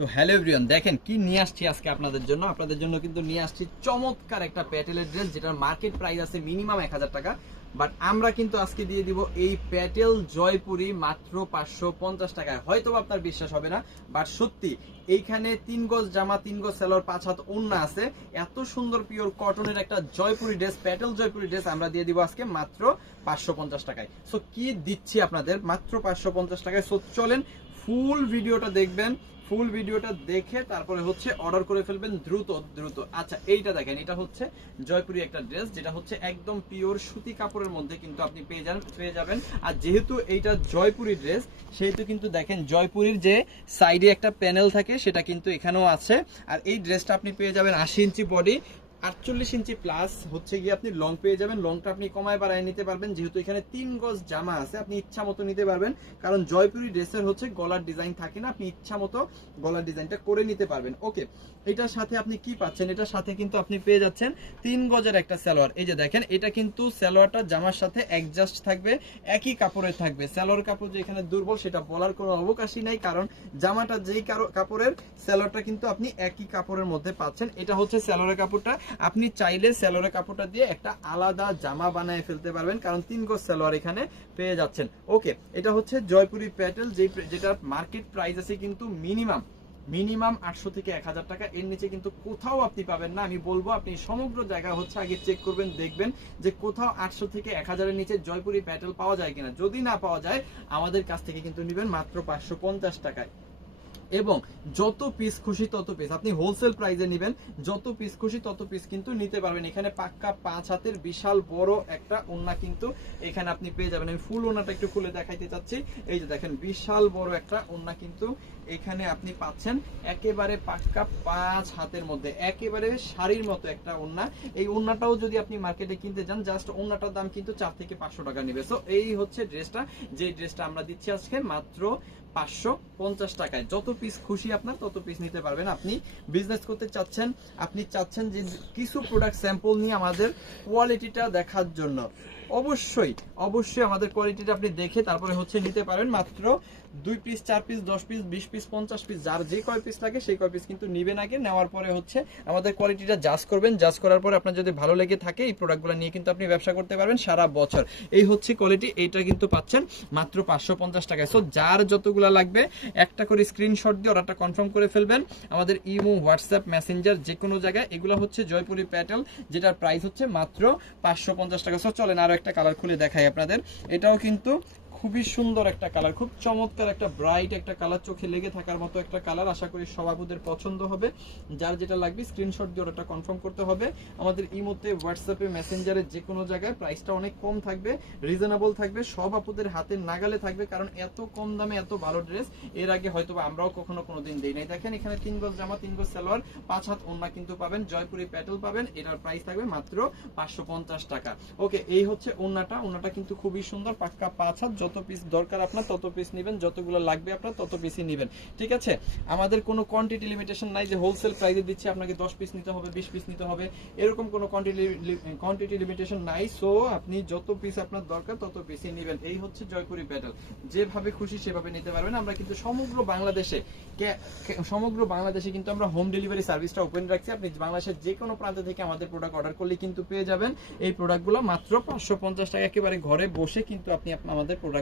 তো hello everyone, দেখেন কি নিয়ে আসছি আজকে আপনাদের জন্য কিন্তু নিয়ে আসছি চমৎকার একটা প্যাটেলের ড্রেস, যেটার মার্কেট প্রাইস আছে মিনিমাম 1000 টাকা। বাট আমরা কিন্তু আজকে দিয়ে দিব এই প্যাটেল জয়পুরি মাত্র 550 টাকায়। হয়তো আপনার বিশ্বাস হবে না, বাট সত্যি এইখানে 3 গজ জামা, 3 গজ সেলোয়ার, 5 হাত ওড়না আছে। এত সুন্দর পিওর কটনের একটা জয়পুরি ড্রেস, প্যাটেল জয়পুরি ড্রেস আমরা দিয়ে দিব আজকে মাত্র 550 টাকায়। সো কি দিচ্ছি আপনাদের মাত্র 550 টাকায়। সো চলেন ফুল ভিডিওটা দেখবেন, ফুল ভিডিওটা দেখে তারপরে হচ্ছে অর্ডার করে ফেলবেন দ্রুত দ্রুত। আচ্ছা, এইটা দেখেন, এটা হচ্ছে জয়পুরি একটা ড্রেস, যেটা হচ্ছে একদম পিওর সুতি কাপড়ের মধ্যে কিন্তু আপনি পেয়ে যাবেন। আর যেহেতু এইটা জয়পুরি ড্রেস, সেহেতু কিন্তু দেখেন জয়পুরির যে সাইডে একটা প্যানেল থাকে সেটা কিন্তু এখানেও আছে। আর এই ড্রেসটা আপনি পেয়ে যাবেন 80 ইঞ্চি বডি, 48 ইঞ্চি প্লাস হচ্ছে গিয়ে আপনি লং পেয়ে যাবেন। লংটা আপনি কমায় বাড়ায় নিতে পারবেন, যেহেতু এখানে 3 গজ জামা আছে, আপনি ইচ্ছা মতো নিতে পারবেন। কারণ জয়পুরি ড্রেসের হচ্ছে গলার ডিজাইন থাকে না, আপনি ইচ্ছা মতো গলার ডিজাইনটা করে নিতে পারবেন। ওকে, এটার সাথে আপনি কি পাচ্ছেন? এটার সাথে কিন্তু আপনি পেয়ে যাচ্ছেন 3 গজের একটা সালোয়ার। এই যে দেখেন, এটা কিন্তু সালোয়ারটা জামার সাথে অ্যাডজাস্ট থাকবে, একই কাপড়ের থাকবে। সালোয়ার কাপড় যে এখানে দুর্বল সেটা বলার কোনো অবকাশই নাই, কারণ জামাটা যেই কাপড়ের, সালোয়ারটা কিন্তু আপনি একই কাপড়ের মধ্যে পাচ্ছেন। এটা হচ্ছে সালোয়ারের কাপড়টা, আপনি চাইলে সালোয়ারের কাপড়টা দিয়ে একটা আলাদা জামা বানায় ফেলতে পারবেন, কারণ 3 গজ সালোয়ার এখানে পেয়ে যাচ্ছেন। ওকে, এটা হচ্ছে জয়পুরি প্যাটেল, যেটার মার্কেট প্রাইস আছে কিন্তু মিনিমাম 800 থেকে 1000 টাকা। এর নিচে কিন্তু কোথাও আপনি পাবেন না। আমি বলবো আপনি সমগ্র জায়গা হচ্ছে আগে চেক করবেন, দেখবেন যে কোথাও 800 থেকে 1000 এর নিচে জয়পুরি প্যাটেল পাওয়া যায় কিনা। যদি না পাওয়া যায়, আমাদের কাছ থেকে কিন্তু নেবেন মাত্র 550 টাকায়। এবং যত পিস খুশি তত পিস আপনি হোলসেল প্রাইসে নেবেন, যত পিস খুশি তত পিস কিন্তু নিতে পারবেন। এখানে পাক্কা 5 হাতের বিশাল বড় একটা ওড়না কিন্তু এখানে আপনি পেয়ে যাবেন। আমি ফুল ওড়নাটা একটু খুলে দেখাইতে চাচ্ছি। এই যে দেখেন, বিশাল বড় একটা ওড়না কিন্তু এখানে আপনি পাচ্ছেন, একেবারে পাক্কা 5 হাতের মধ্যে, একেবারে শাড়ির মতো একটা ওড়না। এই ওড়নাটাও যদি আপনি মার্কেটে কিনতে যান, জাস্ট ওড়নাটার দাম কিন্তু 4 থেকে 500 টাকা নেবে। সো এই হচ্ছে ড্রেসটা, যে ড্রেসটা আমরা দিচ্ছি আজকে মাত্র 550 টাকায়। যত পিস খুশি আপনার তত পিস নিতে পারবেন। আপনি বিজনেস করতে চাচ্ছেন, আপনি চাচ্ছেন যে কিছু প্রোডাক্ট স্যাম্পল নিয়ে আমাদের কোয়ালিটিটা দেখার জন্য, অবশ্যই আমাদের কোয়ালিটিটা আপনি দেখে তারপরে হচ্ছে নিতে পারেন। মাত্র 2 piece, 4 piece, 10 piece, 20 piece, 50 piece, যার যে কয় পিস লাগে সেই কয় পিস কিন্তু নিবেন। আগে নেওয়ার পরে হচ্ছে আমাদের কোয়ালিটিটা জাজ করবেন। জাজ করার পরে আপনার যদি ভালো লেগে থাকে, এই প্রোডাক্টগুলো নিয়ে কিন্তু আপনি ব্যবসা করতে পারবেন সারা বছর। এই হচ্ছে কোয়ালিটি, এইটা কিন্তু পাচ্ছেন মাত্র 550 টাকায়। সো যার যতগুলো লাগবে একটা করে স্ক্রিনশট দিয়ে অর্ডারটা কনফার্ম করে ফেলবেন। আমাদের ইমো, হোয়াটসঅ্যাপ, মেসেঞ্জার যে কোনো জায়গায়, এগুলো হচ্ছে জয়পুরি প্যাটেল, যেটার প্রাইস হচ্ছে মাত্র 550 টাকা। সো চলেন আরো একটা কালার খুলে দেখাই আপনাদের। এটাও কিন্তু খুবই সুন্দর একটা কালার, খুব চমৎকার একটা ব্রাইট একটা কালার, চোখে লেগে থাকার মতো একটা কালার। আশা করি সবাইদের পছন্দ হবে। যার যেটা লাগবে স্ক্রিনশট দিয়ে ওটা কনফার্ম করতে হবে। আমাদের ইমোতে, হোয়াটসঅ্যাপে, মেসেঞ্জারে যে কোনো জায়গায় প্রাইসটা অনেক কম থাকবে, রিজনেবল থাকবে, সব আপুদের হাতের নাগালে থাকবে। কারণ এত কম দামে এত ভালো ড্রেস এর আগে হয়তো আমরাও কোনোদিন দেই নাই। দেখেন, এখানে 3 গজ জামা, 3 গজ সালোয়ার, 5 হাত ওড়না কিন্তু পাবেন, জয়পুরি প্যাটেল পাবেন। এটার প্রাইস থাকবে মাত্র 550 টাকা। ওকে, এই হচ্ছে ওড়নাটা কিন্তু খুবই সুন্দর, পাক্কা 5 হাত। যত পিস দরকার আপনার তত পিস নেবেন, যতগুলো লাগবে আপনার তত পিসই নেবেন। ঠিক আছে, আমাদের কোনো কোয়ান্টিটি লিমিটেশন নাই যে হোলসেল প্রাইসে দিচ্ছি আপনাকে 10 পিস নিতে হবে, 20 পিস নিতে হবে, এরকম কোনো কোয়ান্টিটি লিমিটেশন নাই। সো আপনি যত পিস আপনার দরকার তত পিসই নেবেন। এই হচ্ছে জয়পুরি প্যাটেল, যেভাবে খুশি সেভাবে নিতে পারবেন। আমরা কিন্তু সমগ্র বাংলাদেশে কিন্তু আমরা হোম ডেলিভারি সার্ভিসটা ওপেন রাখছি। আপনি বাংলাদেশের যে কোনো প্রান্ত থেকে আমাদের প্রোডাক্ট অর্ডার করলে কিন্তু পেয়ে যাবেন এই প্রোডাক্টগুলো মাত্র 550 টাকা। একেবারে ঘরে বসে কিন্তু আপনি আমাদের প্রোডাক্টগুলো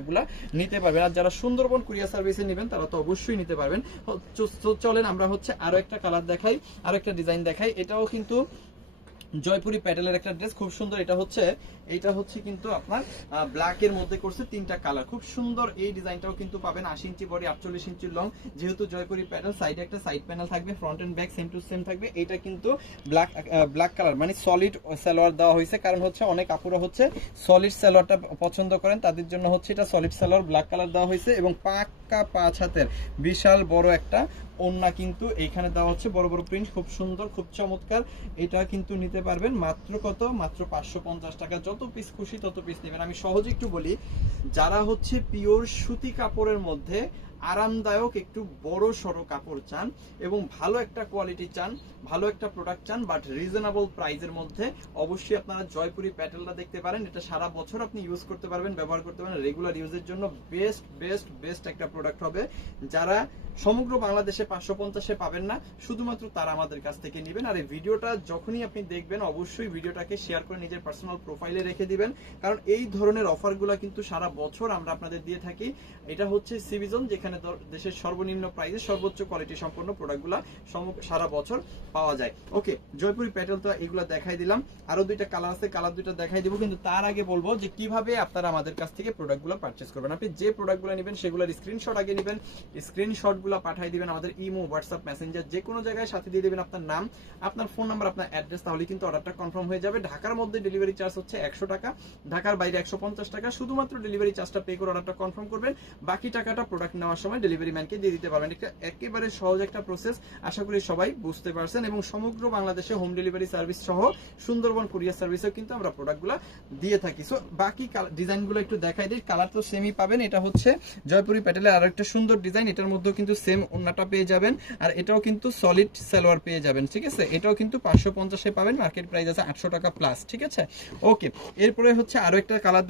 নিতে পারবেন। আর যারা সুন্দরবন কুরিয়ার সার্ভিসে নেবেন তারা তো অবশ্যই নিতে পারবেন। চলেন আমরা হচ্ছে আরো একটা কালার দেখাই, আরো একটা ডিজাইন দেখাই। এটাও কিন্তু জয়পুরি প্যাটেলের একটা ড্রেস, খুব সুন্দর। এটা হচ্ছে কিন্তু আপনার ব্ল্যাক এর মধ্যে করছে 3টা কালার, খুব সুন্দর। এই ডিজাইনটাও কিন্তু পাবেন 80 ইঞ্চি বডি, 48 ইঞ্চি লং। যেহেতু জয়পুরি প্যাটেল, সাইডে একটা সাইড প্যানেল থাকবে, front end back same to same থাকবে। এটা কিন্তু ব্ল্যাক কালার, মানে সলিড সালোয়ার দেওয়া হয়েছে। কারণ হচ্ছে অনেক আপুরা হচ্ছে সলিড সালোয়ারটা পছন্দ করেন, তাদের জন্য হচ্ছে এটা সলিড সালোয়ার ব্ল্যাক কালার দেওয়া হয়েছে। এবং পাক্কা 5 হাতের বিশাল বড় একটা ওড়না কিন্তু এইখানে দেওয়া হচ্ছে, বড় বড় প্রিন্ট, খুব সুন্দর, খুব চমৎকার। এটা কিন্তু নিতে পারবেন মাত্র কত? মাত্র 550 টাকা। যত পিস খুশি তত পিস নেবেন। আমি সহজে একটু বলি, যারা হচ্ছে পিওর সুতি কাপড়ের মধ্যে আরামদায়ক একটু বড় সড়ো কাপড় চান এবং ভালো একটা কোয়ালিটি চান, ভালো একটা প্রোডাক্ট চান, বাট রিজনেবল প্রাইসের মধ্যে, অবশ্যই আপনারা জয়পুরি প্যাটেলটা দেখতে পারেন। এটা সারা বছর আপনি ইউজ করতে পারবেন, ব্যবহার করতে পারেন, রেগুলার ইউজের জন্য বেস্ট বেস্ট বেস্ট একটা প্রোডাক্ট হবে। যারা সমগ্র বাংলাদেশে 550-এ পাবেন না, শুধুমাত্র তারা আমাদের কাছ থেকে নেবেন। আর এই ভিডিওটা যখনই আপনি দেখবেন অবশ্যই ভিডিওটাকে শেয়ার করে নিজের পার্সোনাল প্রোফাইলে রেখে দিবেন, কারণ এই ধরনের অফারগুলো কিন্তু সারা বছর আমরা আপনাদের দিয়ে থাকি। এটা হচ্ছে সিভিজন, যেখানে দেশের সর্বনিম্ন প্রাইসে সর্বোচ্চ কোয়ালিটি সম্পন্ন প্রোডাক্টগুলো সারা বছর পাওয়া যায়। ওকে, জয়পুরি প্যাটেল তো এগুলো দেখাই দিলাম, আরো দুইটা কালার আছে, কালার দুইটা দেখাই দিব, কিন্তু তার আগে বলবো যে কিভাবে আপনারা আমাদের কাছ থেকে প্রোডাক্টগুলো পারচেজ করবেন। আপনি যে প্রোডাক্টগুলো নেবেন সেগুলোর স্ক্রিনশট আগে নেবেন, স্ক্রিনশটগুলো পাঠিয়ে দিবেন আমাদের ইমো, হোয়াটসঅ্যাপ, মেসেঞ্জার যে কোনো জায়গায়, সাথে দিয়ে দিবেন আপনার নাম, আপনার ফোন নাম্বার, আপনার অ্যাড্রেস, তাহলে কিন্তু অর্ডারটা কনফার্ম হয়ে যাবে। ঢাকার মধ্যে ডেলিভারি চার্জ হচ্ছে 100 টাকা, ঢাকার বাইরে 150 টাকা। শুধুমাত্র ডেলিভারি চার্জটা পে করে অর্ডারটা কনফার্ম করবেন, বাকি টাকাটা প্রোডাক্ট নেওয়ার সময় ডেলিভারি ম্যানকে দিয়ে দিতে পারবেন। এটা একেবারে সহজ একটা প্রসেস, আশা করি সবাই বুঝতে পারছেন। এবং সমগ্র বাংলাদেশে হোম ডেলিভারি সার্ভিস সহ সুন্দরবন কুরিয়ার সার্ভিসেও কিন্তু আমরা প্রোডাক্টগুলো দিয়ে থাকি। সো বাকি ডিজাইনগুলো একটু দেখাই দিই, কালার তো সেমই পাবেন। এটা হচ্ছে জয়পুরি প্যাটেলের আরো একটা সুন্দর ডিজাইন, এটার মধ্যেও কিন্তু সেম ওন্নাটা পেয়ে যাবেন, আর এটাও কিন্তু সলিড সালোয়ার পেয়ে যাবেন, ঠিক আছে। এটাও কিন্তু 550-এ পাবেন, মার্কেট প্রাইস আছে 800 টাকা প্লাস, ঠিক আছে। ওকে, এরপরে হচ্ছে আরো একটা কালার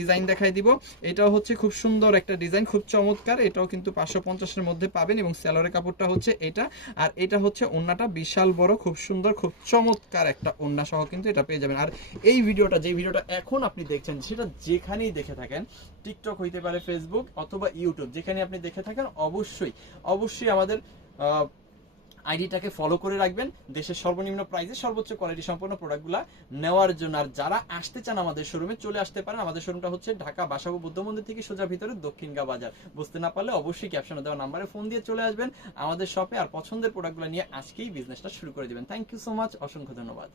ডিজাইন দেখাই দিব। এটাও হচ্ছে খুব সুন্দর একটা ডিজাইন, খুব চমৎকার। এটাও কিন্তু 550-এর মধ্যে পাবেন এবং সালোয়ারের কাপড়টা হচ্ছে এটা, আর এটা হচ্ছে ওন্নাটা বিশাল বড়, খুব সুন্দর, খুব চমৎকার একটা ওন্না সহ কিন্তু এটা পেয়ে যাবেন। আর এই ভিডিওটা, যে ভিডিওটা এখন আপনি দেখছেন, সেটা যেখানেই দেখে থাকেন, টিকটক হইতে পারে, ফেসবুক অথবা ইউটিউব, যেখানে আপনি দেখে থাকেন, অবশ্যই অবশ্যই আমাদের আইডিটাকে ফলো করে রাখবেন, দেশের সর্বনিম্ন প্রাইসে সর্বোচ্চ কোয়ালিটি সম্পন্ন প্রোডাক্টগুলো নেওয়ার জন্য। আর যারা আসতে চান আমাদের শোরুমে, চলে আসতে পারেন। আমাদের শোরুমটা হচ্ছে ঢাকা বাসাবো বুদ্ধ মন্দির থেকে সোজা ভিতরে দক্ষিণগা বাজার। বুঝতে না পারলে অবশ্যই ক্যাপশনে দেওয়া নাম্বারে ফোন দিয়ে চলে আসবেন আমাদের শপে, আর পছন্দের প্রোডাক্টগুলো নিয়ে আজকেই বিজনেসটা শুরু করে দিবেন। থ্যাংক ইউ সো মাচ, অসংখ্য ধন্যবাদ।